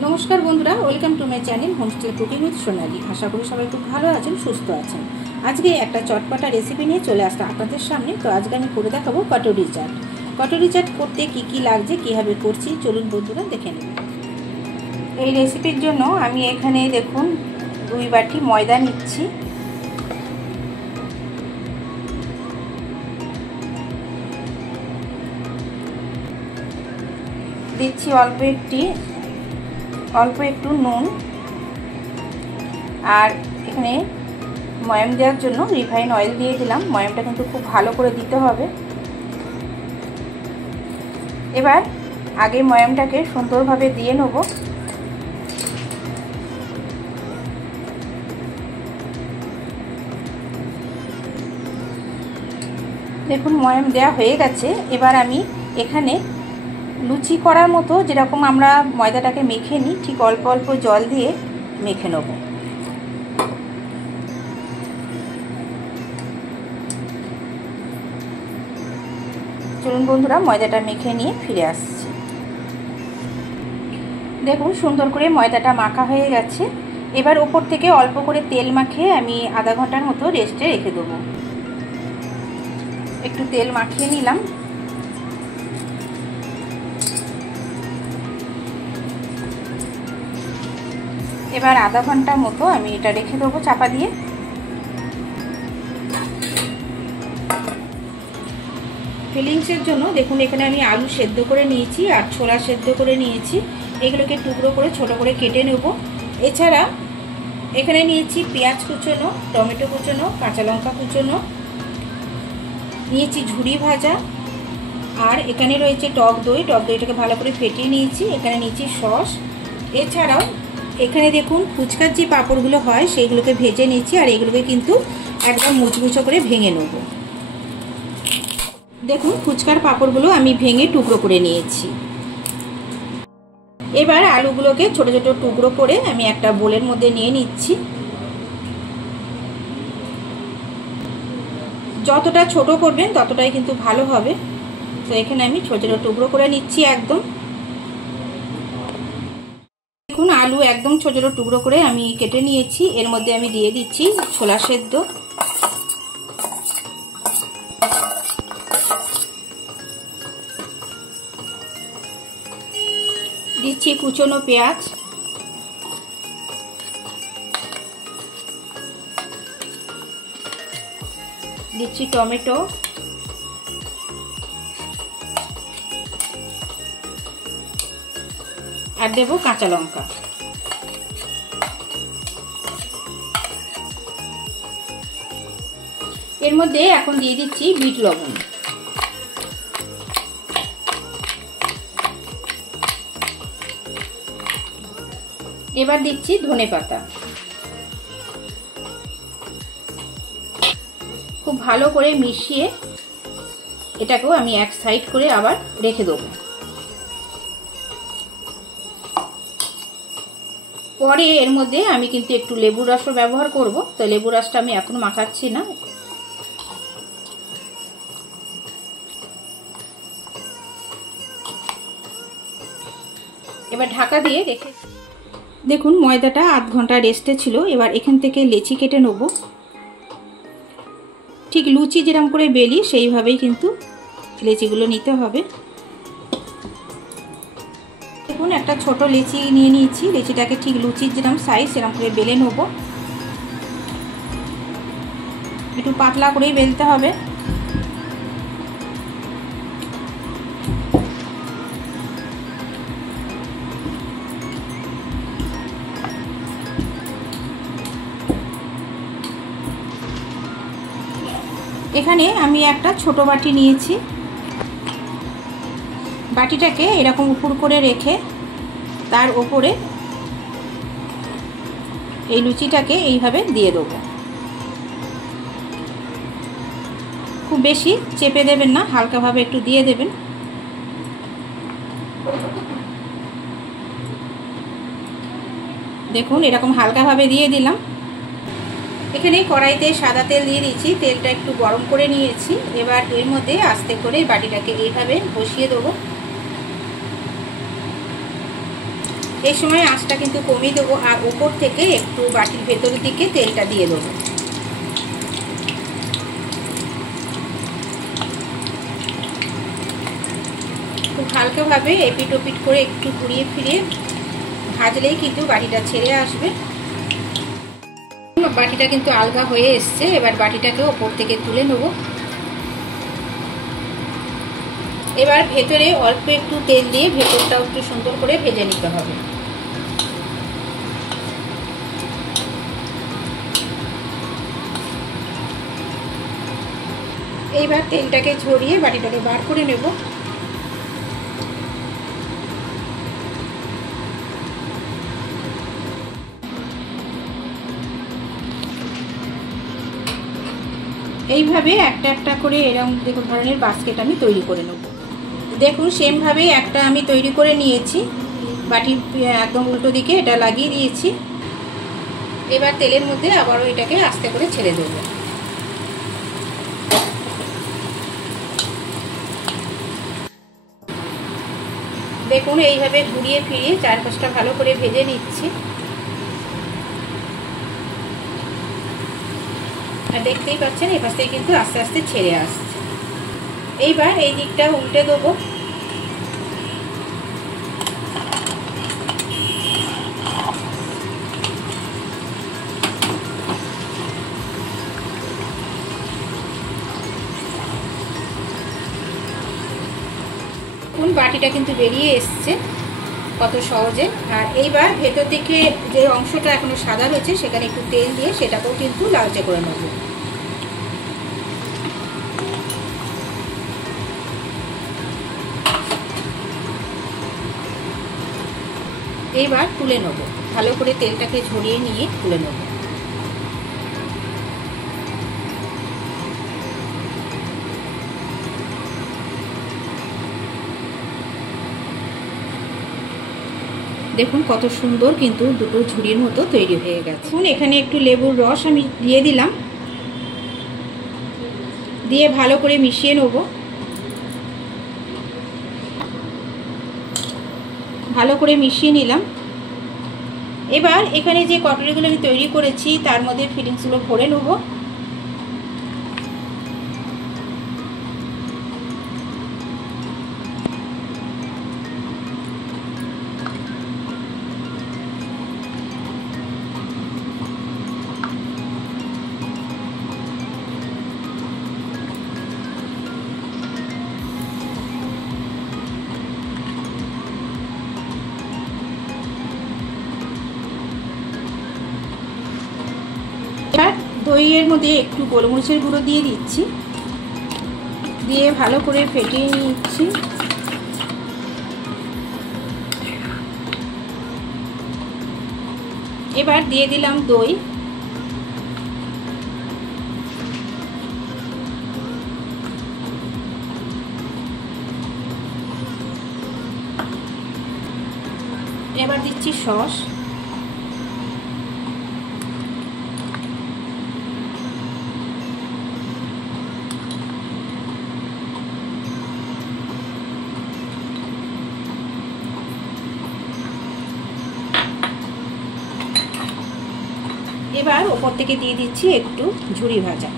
नमस्कार बंधुरा welcome to my channel homestay cooking with Sonali. आशा करी सबाई खूब भालो आছেন सुस्थ आছেন। आज के एक चटपटा रेसिपि निये चले आसलाम आपनादेर सामने। तो आज के आमि करे देखाबो कटोरी चाट। कटोरी चाट करते की लागছে কিভাবে করছি চলুন বন্ধুরা দেখে নিন। এই রেসিপির জন্য আমি এখানে দেখুন 2 বাটি ময়দা নিচ্ছি। দিচ্ছি অল্প একটু নুন আর এখানে ময়াম দেওয়ার জন্য রিফাইন অয়েল দিয়ে দিলাম। ময়ামটা কিন্তু খুব ভালো করে দিতে হবে। এবার আগে ময়ামটাকে সুন্দরভাবে দিয়ে নেব। দেখুন ময়াম দেওয়া হয়ে গেছে। এবার আমি এখানে লুচি করার মতো যেরকম আমরা ময়দাটাকে মেখে নিই ঠিক অল্প অল্প জল দিয়ে মেখে নেব। চলুন বন্ধুরা ময়দাটা মেখে নিয়ে ফিরে আসছি। দেখুন সুন্দর করে ময়দাটা মাখা হয়ে গেছে। এবার উপর থেকে অল্প করে তেল মাখিয়ে আমি আধা ঘন্টার মতো রেস্টে রেখে দেবো। একটু তেল মাখিয়ে নিলাম। এবার আধা ঘন্টা মতো আমি এটা রেখে দেবো চাপা দিয়ে। ফিলিংসের জন্য দেখুন এখানে আমি আলু সেদ্ধ করে নিয়েছি আর ছোলা সেদ্ধ করে নিয়েছি। এগুলোকে টুকরো করে ছোট করে কেটে নেব। এছাড়া এখানে নিয়েছি পেঁয়াজ কুচোনো, টমেটো কুচোনো, কাঁচা লঙ্কা কুচোনো, নিয়েছি ঝুরি ভাজা আর এখানে রয়েছে টক দই। টক দইটাকে ভালো করে ফেটিয়ে নিয়েছি। এখানে নিয়েছি সস। এছাড়াও এখানে দেখুন ফুচকার যে পাঁপড়গুলো হয় সেইগুলোকে ভেজে নিয়েছি আর এগুলোকে কিন্তু একদম মুচমুচো করে ভেঙে নেব। দেখুন ফুচকার পাঁপড়গুলো আমি ভেঙে টুকরো করে নিয়েছি। এবার আলুগুলোকে ছোট ছোট টুকরো করে আমি একটা বোলের মধ্যে নিয়ে নিচ্ছি। যতটা ছোট করবেন ততটাই কিন্তু ভালো হবে। তো এখানে আমি ছোট ছোট টুকরো করে নিচ্ছি একদম। দেখুন আলু একদম ছোট ছোট টুকরো করে আমি কেটে নিয়েছি। এর মধ্যে আমি দিয়ে দিচ্ছি ছোলা সেদ্ধ, দিচ্ছি কুচনো পেঁয়াজ, দিচ্ছি টমেটো, আর দেবো কাঁচা লঙ্কা। এর মধ্যে এখন দিয়ে দিচ্ছি বিট লবণ। এবার দিচ্ছি ধনেপাতা। খুব ভালো করে মিশিয়ে এটাকেও আমি এক সাইড করে আবার রেখে দেবো। পরে এর মধ্যে আমি কিন্তু একটু লেবুর রসও ব্যবহার করব। তো লেবুর রসটা আমি এখন মাখাচ্ছি না। এবার ঢাকা দিয়ে রেখে দেখুন ময়দাটা আধ ঘন্টা রেস্টে ছিল। এবার এখান থেকে লেচি কেটে নেব। ঠিক লুচি যেরকম করে বেলি সেইভাবেই কিন্তু লেচিগুলো নিতে হবে। দেখুন একটা ছোট লেচি নিয়ে নিয়েছি। লেচিটাকে ঠিক লুচির যেরকম সাইজ সেরকম করে বেলে নেব। একটু পাতলা করেই বেলতে হবে। এখানে আমি একটা ছোট বাটি নিয়েছি। বাটিটাকে এরকম উপর করে রেখে তার উপরে এই লুচিটাকে এইভাবে দিয়ে দেবো। খুব বেশি চেপে দেবেন না, হালকাভাবে একটু দিয়ে দেবেন। দেখুন এরকম হালকাভাবে দিয়ে দিলাম। এখানে কড়াইতে সাদা তেল দিয়ে দিয়েছি। তেলটা একটু গরম করে নিয়েছি। এবার এর মধ্যে আস্তে করে বাটিটাকে এইভাবে বসিয়ে দেবো। এই সময় আঁচটা কিন্তু কমিয়ে দেবো, আর উপর থেকে একটু বাটির ভেতরের দিকে তেলটা দিয়ে দেবো। খুব হালকাভাবে এপিট ওপিট করে একটু ঘুরিয়ে ফিরিয়ে ভাজলেই কিন্তু বাটিটা ছেড়ে আসবে। বাটিটা কিন্তু আলগা হয়ে এসছে। এবার বাটিটাকে ওপর থেকে তুলে নেব। এবার ভেতরে অল্প একটু তেল দিয়ে ভেতরটাও একটু সুন্দর করে ভেজে নিতে হবে। এইবার তেলটাকে ঝরিয়ে বাটিটাকে বার করে নেব। এইভাবে একটা একটা করে এরকম দেখুন ধরনের বাস্কেট আমি তৈরি করে নেব। দেখুন সেমভাবে একটা আমি তৈরি করে নিয়েছি। বাটির একদম উল্টো দিকে এটা লাগিয়ে দিয়েছি। এবার তেলের মধ্যে আবারও এটাকে আস্তে করে ছেড়ে দেব। দেখুন এইভাবে ঘুরিয়ে ফিরিয়ে চারপাশটা ভালো করে ভেজে নিচ্ছি। আর দেখতেই পাচ্ছেন এই পাশ থেকে কিন্তু আস্তে আস্তে ছেড়ে আসছে। এইবার এই দিকটা উল্টে দেবো। বাটিটা কিন্তু বেরিয়ে এসছে কত সহজে। আর এইবার ভেতর থেকে যে অংশটা এখনো সাদা রয়েছে সেখানে একটু তেল দিয়ে সেটাকেও কিন্তু লালচে করে নেব। এইবার তুলে নেব, ভালো করে তেলটাকে ঝরিয়ে নিয়ে তুলে নেব। দেখুন কত সুন্দর কিন্তু দুটো ঝুড়ির মতো তৈরি হয়ে গেছে। এখন এখানে একটু লেবুর রস আমি দিয়ে দিলাম, দিয়ে ভালো করে মিশিয়ে নেব। ভালো করে মিশিয়ে নিলাম। এবার এখানে যে কটরিগুলো আমি তৈরি করেছি তার মধ্যে ফিলিংসগুলো ভরে নেব। দইয়ের মধ্যে একটু গোলমরিচের গুঁড়ো দিয়ে দিচ্ছি, দিয়ে ভালো করে ফেটিয়ে নিচ্ছি। এবার দিয়ে দিলাম দই। এবার দিচ্ছি সস। এবার ওপর থেকে দিয়ে দিচ্ছি একটু ঝুরি ভাজা।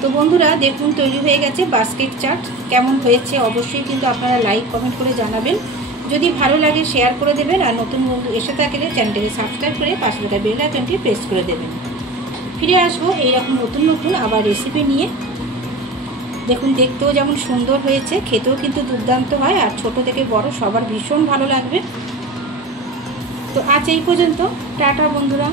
তো বন্ধুরা দেখুন তৈরি হয়ে গেছে বাস্কেট চাট। কেমন হয়েছে অবশ্যই কিন্তু আপনারা লাইক কমেন্ট করে জানাবেন। যদি ভালো লাগে শেয়ার করে দেবেন, আর নতুন বন্ধু এসে থাকলে চ্যানেলটাকে সাবস্ক্রাইব করে পাশে থাকা বেল আইকনটি প্রেস করে দেবেন। ফিরে আসবো এইরকম নতুন নতুন আবার রেসিপি নিয়ে। দেখুন দেখতেও যেমন সুন্দর হয়েছে, খেতেও কিন্তু দুর্দান্ত হয়, আর ছোট থেকে বড় সবার ভীষণ ভালো লাগবে। তো আজ এই পর্যন্ত, টাটা বন্ধুরা।